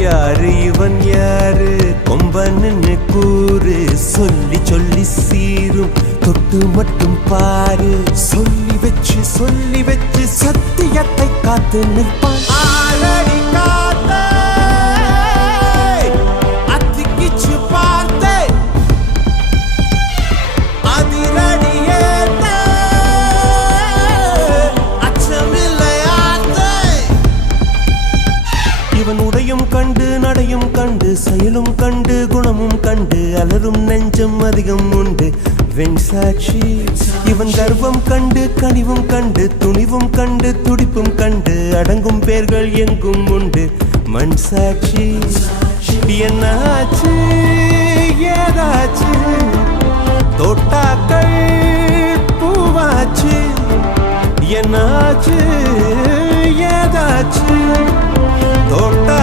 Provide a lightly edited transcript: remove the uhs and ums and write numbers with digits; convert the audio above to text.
யாரு இவன் யாரு கொம்பன்னு கூறு சொல்லி சொல்லி சீரும் தொட்டு மட்டும் பாரு சொல்லி வச்சு சத்தியத்தை காத்து நிற்பான் ஆளடி காத்தே அத்திக்கிச்சு பார்த்தே அதிரடி ஏத்தே அச்சமில்லையாத்தே இவன் உடையும் கண்டு நடையும் கண்டு செயலும் கண்டு குணமும் கண்டு அலரும் நெஞ்சம் அதிகம் உண்டு வெண் சாட்சி இவன் கர்வம் கண்டு கனிவும் கண்டு துணிவும் கண்டு துடிப்பும் கண்டு அடங்கும் பேர்கள் எங்கும் உண்டு மண் சாட்சி என்னாச்சு ஏதாச்சு தோட்டாக்கள் பூவாச்சு என்னாச்சு ஏதாச்சு தோட்டா